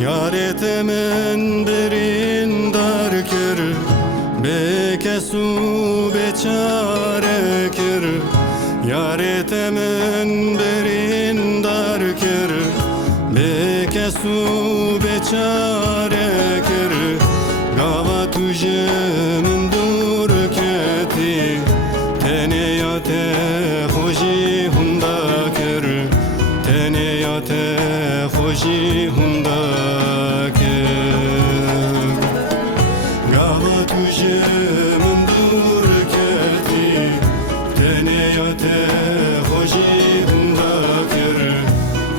Yaretemin birin dar kir, bekesu beçare kir. Yaretemin birin dar kir, bekesu beçare kir. Gava tuje min dur keti, teneyate hoji hunda kir. Teneyate hoji hunda tuje min dur keti, teneyate hoji hunda kir.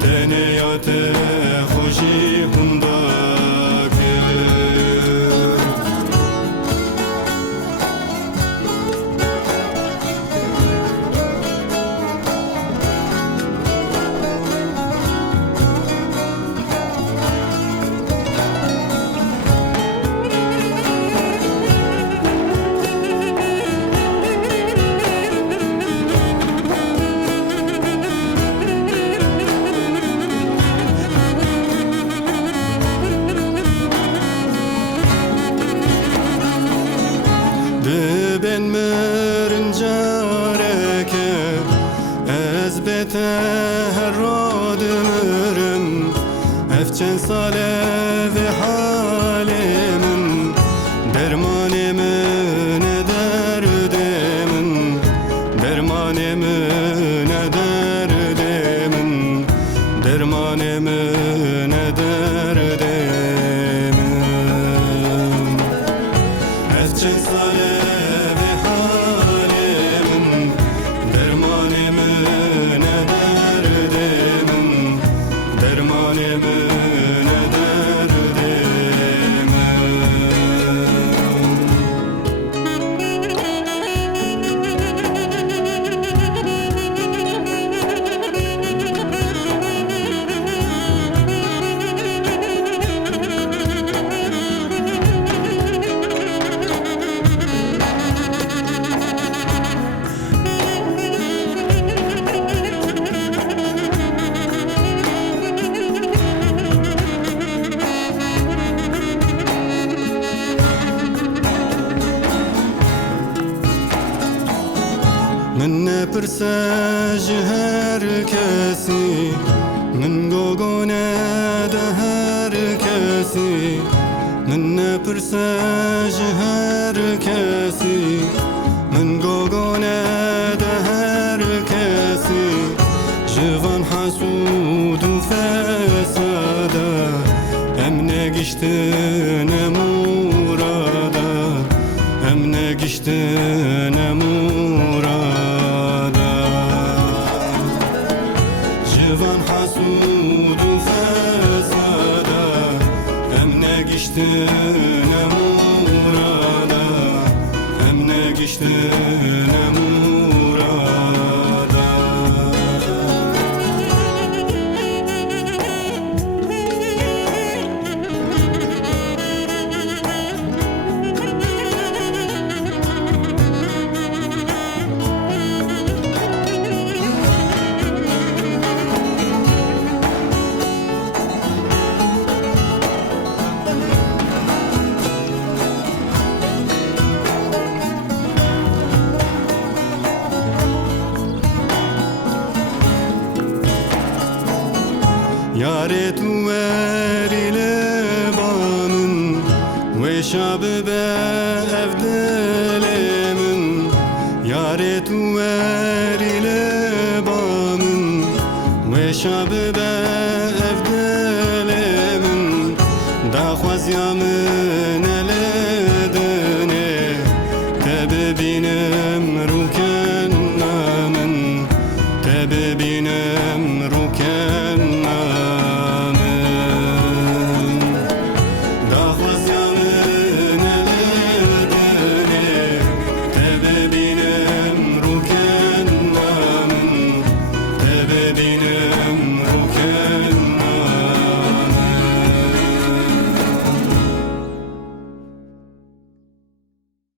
Teneyate hoji hunda ben mirin careke ez beter rodimirim efçen sale ve halimin dermanemin derdimin dermanemin derdimin dermanemin derdimin efçen sale من نپرسه هر کسی من گوگونه ده هر کسی من نپرسه هر کسی من گوگونه ده هر کسی جوان حسود و فساده ام نگشتن موراده ام نگشتن موراده جوان حسود و فساده ام نگشتن موراده ام نگشتن Yare tu verile banın ve şabı be evdelemin. Yare tu verile banın ve şabı be evdelemin. Daxwaz yamın eledine tebe binem ruken namin tebe binem emruken